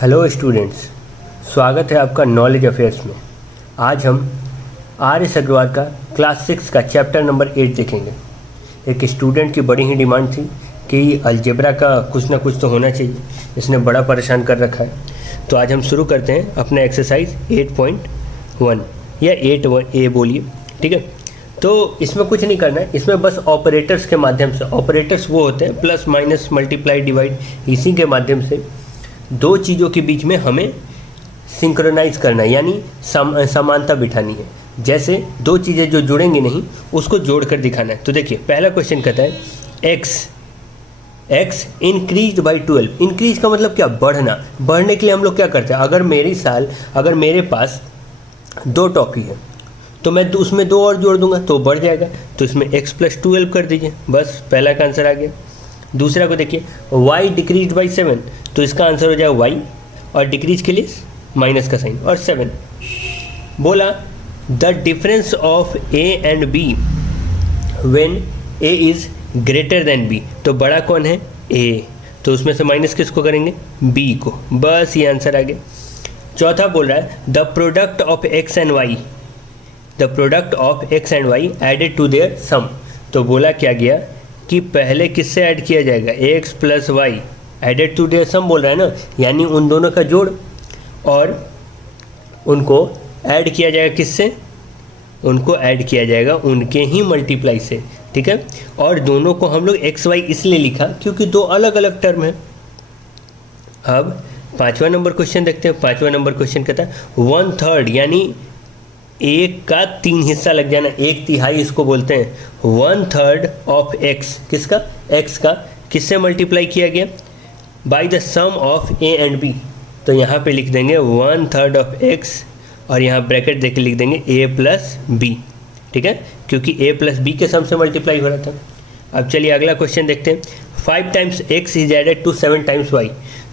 Hello students, स्वागत है आपका नॉलेज अफेयर्स में। आज हम आर.एस. अग्रवाल का क्लास 6 का चैप्टर नंबर 8 देखेंगे। एक स्टूडेंट की बड़ी ही डिमांड थी कि अलजेब्रा का कुछ ना कुछ तो होना चाहिए, इसने बड़ा परेशान कर रखा है। तो आज हम शुरू करते हैं अपना एक्सरसाइज 8.1 या 8A बोलिए, ठीक है। तो इसमें कुछ नहीं करना है, इसमें बस ऑपरेटर्स के माध्यम से, ऑपरेटर्स वो होते हैं प्लस माइनस मल्टीप्लाई डिवाइड, इसी के माध्यम से दो चीज़ों के बीच में हमें सिंक्रोनाइज करना है, यानी समानता बिठानी है। जैसे दो चीज़ें जो जुड़ेंगी नहीं उसको जोड़कर दिखाना है। तो देखिए पहला क्वेश्चन कहता है एक्स इंक्रीज बाई 12। इंक्रीज का मतलब क्या? बढ़ना। बढ़ने के लिए हम लोग क्या करते हैं, अगर मेरे पास 2 टॉफी है तो मैं उसमें 2 और जोड़ दूंगा तो बढ़ जाएगा। तो इसमें x + 12 कर दीजिए, बस पहला का आंसर आ गया। दूसरा को देखिए y डिक्रीज बाई 7, तो इसका आंसर हो जाएगा y, और डिक्रीज के लिए माइनस का साइन और 7। बोला the difference of a and b when a is greater than b, तो बड़ा कौन है? a, तो उसमें से माइनस किसको करेंगे? b को, बस ये आंसर आ गया। चौथा बोल रहा है the product of x and y added to their sum, तो बोला क्या गया कि पहले किससे ऐड किया जाएगा? x + y added to their sum बोल रहा है ना, यानी उन दोनों का जोड़, और उनको ऐड किया जाएगा किससे? उनको ऐड किया जाएगा उनके ही मल्टीप्लाई से, ठीक है। और दोनों को हम लोग x y इसलिए लिखा क्योंकि 2 अलग अलग टर्म है। अब 5वां नंबर क्वेश्चन देखते हैं। 5वां नंबर क्वेश्चन कहता है 1/3, यानी 1 का 3 हिस्सा लग जाना, 1/3 इसको बोलते हैं। 1/3 ऑफ x, किसका? x का किससे मल्टीप्लाई किया गया? By the sum of a and b, तो यहाँ पे लिख देंगे 1/3 ऑफ x, और यहाँ ब्रैकेट देके लिख देंगे a + b, ठीक है, क्योंकि a + b के सम से मल्टीप्लाई हो रहा था। अब चलिए अगला क्वेश्चन देखते हैं। 5 times x is added to 7 times y,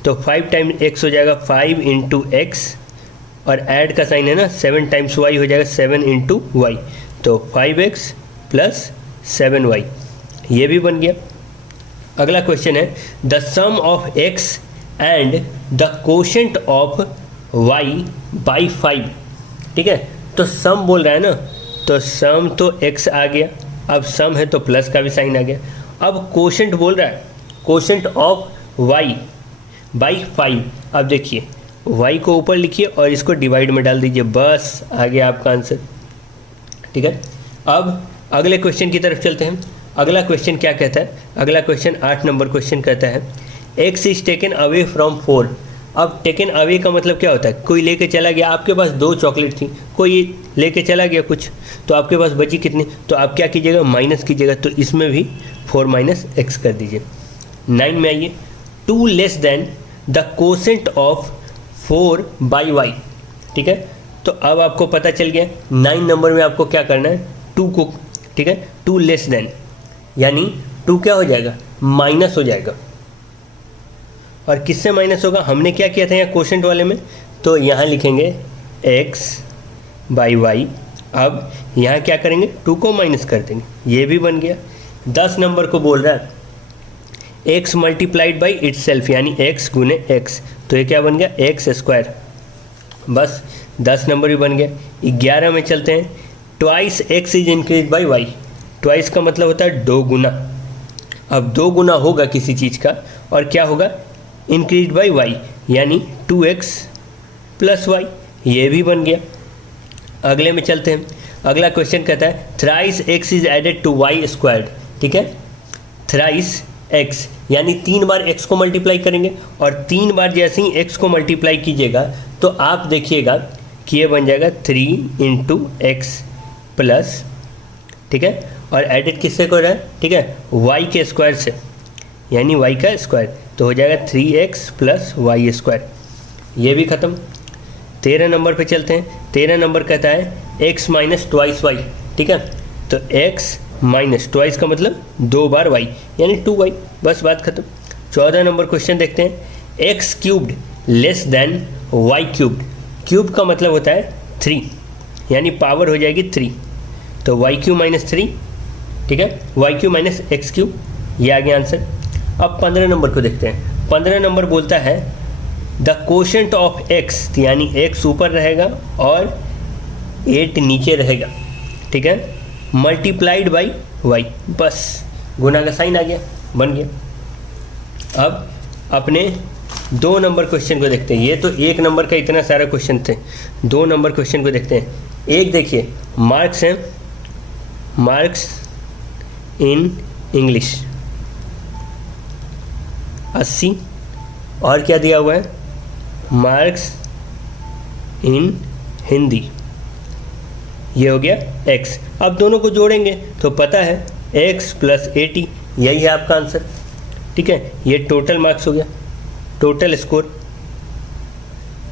तो 5 टाइम्स x हो जाएगा 5 × x, और ऐड का साइन है ना, 7 टाइम्स y हो जाएगा 7 × y, तो 5x + 7y, ये भी बन गया। अगला क्वेश्चन है the sum of x and the quotient of y by 5, ठीक है। तो सम बोल रहा है ना, तो सम तो x आ गया, अब सम है तो प्लस का भी साइन आ गया। अब कोशेंट बोल रहा है, कोशेंट ऑफ y बाई 5, अब देखिए y को ऊपर लिखिए और इसको डिवाइड में डाल दीजिए, बस आ गया आपका आंसर, ठीक है। अब अगले क्वेश्चन की तरफ चलते हैं। अगला क्वेश्चन क्या कहता है? अगला क्वेश्चन 8 नंबर क्वेश्चन कहता है x is taken away from 4। अब टेकन अवे का मतलब क्या होता है? कोई लेके चला गया, आपके पास 2 चॉकलेट थी, कोई लेके चला गया कुछ, तो आपके पास बची कितनी? तो आप क्या कीजिएगा? माइनस कीजिएगा, तो इसमें भी 4 - x कर दीजिए। 9 में आइए, 2 less than the quotient of 4 by y, ठीक है। तो अब आपको पता चल गया 9 नंबर में आपको क्या करना है? 2 को, ठीक है, 2 लेस देन, यानी 2 क्या हो जाएगा? माइनस हो जाएगा। और किससे माइनस होगा? हमने क्या किया था यहाँ कोशेंट वाले में, तो यहाँ लिखेंगे x बाई y। अब यहाँ क्या करेंगे? 2 को माइनस कर देंगे, ये भी बन गया। 10 नंबर को बोल रहा है x मल्टीप्लाइड बाई इटसेल्फ, यानी x गुने x, तो ये क्या बन गया? x², बस 10 नंबर भी बन गया। 11 में चलते हैं। Twice x is increase by y, twice का मतलब होता है 2 गुना। अब 2 गुना होगा किसी चीज़ का, और क्या होगा? इंक्रीज बाई y, यानी 2x + y, ये भी बन गया। अगले में चलते हैं। अगला क्वेश्चन कहता है thrice x is added to y², ठीक है। थ्राइस x यानी 3 बार x को मल्टीप्लाई करेंगे, और 3 बार जैसे ही x को मल्टीप्लाई कीजिएगा तो आप देखिएगा कि ये बन जाएगा 3 × x प्लस, ठीक है, और एडिट किससे कर रहा है? ठीक है, y के स्क्वायर से, यानी y का स्क्वायर, तो हो जाएगा 3x + y², ये भी ख़त्म। 13 नंबर पे चलते हैं। 13 नंबर कहता है x - ट्वाइस y, ठीक है, तो x - ट्वाइस का मतलब 2 बार y, यानी 2y, बस बात खत्म। 14 नंबर क्वेश्चन देखते हैं। x³ less than y³, cube का मतलब होता है 3, यानी पावर हो जाएगी 3, तो y³ - 3, ठीक है, y³ - x³, ये आ गया आंसर। अब 15 नंबर को देखते हैं। 15 नंबर बोलता है द कोशेंट ऑफ एक्स, यानी एक्स ऊपर रहेगा और 8 नीचे रहेगा, ठीक है, मल्टीप्लाइड बाई वाई, बस गुना का साइन आ गया, बन गया। अब अपने 2 नंबर क्वेश्चन को देखते हैं। ये तो 1 नंबर का इतना सारा क्वेश्चन थे, 2 नंबर क्वेश्चन को देखते हैं। एक देखिए, मार्क्स हैं, मार्क्स इन इंग्लिश 80, और क्या दिया हुआ है, मार्क्स इन हिंदी, ये हो गया x। अब दोनों को जोड़ेंगे तो पता है x + 80, यही है आपका आंसर, ठीक है। ये टोटल मार्क्स हो गया, टोटल स्कोर,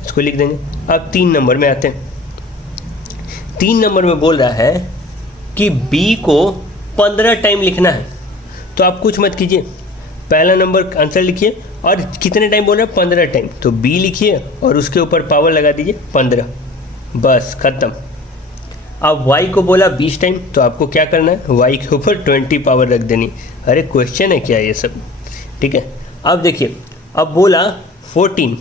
इसको लिख देंगे। अब 3 नंबर में आते हैं। 3 नंबर में बोल रहा है कि b को 15 टाइम लिखना है, तो आप कुछ मत कीजिए, पहला नंबर आंसर लिखिए और कितने टाइम बोल रहा है, 15 टाइम, तो b लिखिए और उसके ऊपर पावर लगा दीजिए 15, बस ख़त्म। अब y को बोला 20 टाइम, तो आपको क्या करना है, y के ऊपर 20 पावर रख देनी। अरे क्वेश्चन है क्या ये सब, ठीक है। अब देखिए, अब बोला 14,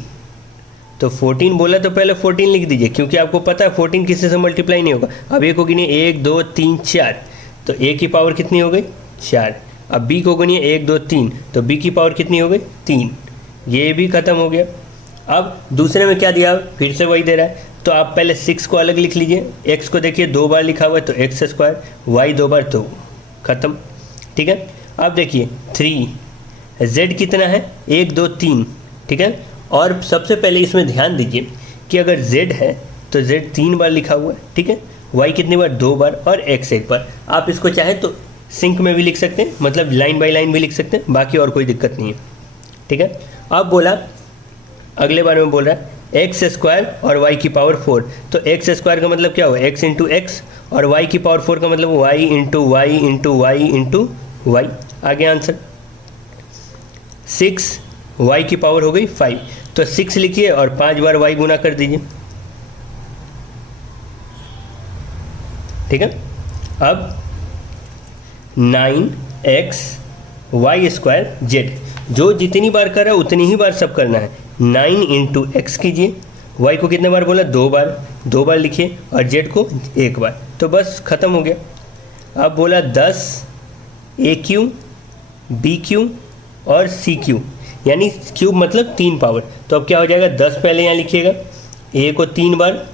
तो 14 बोला तो पहले 14 लिख दीजिए, क्योंकि आपको पता है 14 किसी से मल्टीप्लाई नहीं होगा। अब एक को गिनिए, 1 2 3 4, तो a की पावर कितनी हो गई, 4। अब b को गिनिए, 1 2 3, तो b की पावर कितनी हो गई, 3, ये भी ख़त्म हो गया। अब दूसरे में क्या दिया, फिर से वही दे रहा है, तो आप पहले 6 को अलग लिख लीजिए, x को देखिए 2 बार लिखा हुआ है तो x², y 2 बार, तो ख़त्म, ठीक है। अब देखिए 3, z कितना है, 1 2 3, ठीक है। और सबसे पहले इसमें ध्यान दीजिए कि अगर z है तो z 3 बार लिखा हुआ है, ठीक है, y कितनी बार, 2 बार, और x 1 बार। आप इसको चाहे तो सिंक में भी लिख सकते हैं, मतलब लाइन बाय लाइन भी लिख सकते हैं, बाकी और कोई दिक्कत नहीं है, ठीक है। अब बोला, अगले बार में बोल रहा है x² और y की पावर 4, तो x² का मतलब क्या हुआ, x × x, और y की पावर 4 का मतलब y × y × y × y। आगे आंसर 6, y की पावर हो गई 5, तो 6 लिखिए और 5 बार y गुना कर दीजिए, ठीक है। अब 9x y² z, जो जितनी बार करा उतनी ही बार सब करना है। 9 × x कीजिए, y को कितने बार बोला, 2 बार, 2 बार लिखिए, और z को 1 बार, तो बस ख़त्म हो गया। अब बोला 10 AQ BQ और CQ, यानी क्यूब मतलब 3 पावर, तो अब क्या हो जाएगा, 10 पहले यहाँ लिखिएगा, a को 3 बार,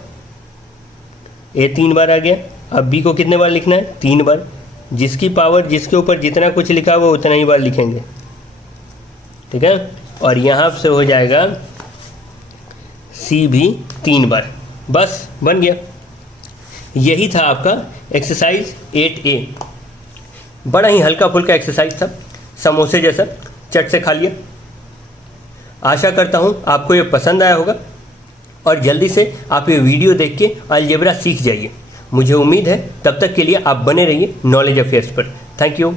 a 3 बार आ गया। अब b को कितने बार लिखना है, 3 बार, जिसकी पावर जिसके ऊपर जितना कुछ लिखा हुआ उतना ही बार लिखेंगे, ठीक है। और यहाँ से हो जाएगा C भी 3 बार, बस बन गया। यही था आपका एक्सरसाइज 8A। बड़ा ही हल्का फुल्का एक्सरसाइज था, समोसे जैसा, चट से खा लिया। आशा करता हूँ आपको ये पसंद आया होगा और जल्दी से आप ये वीडियो देख के अलजेब्रा सीख जाइए। मुझे उम्मीद है तब तक के लिए आप बने रहिए नॉलेज अफेयर्स पर। Thank you.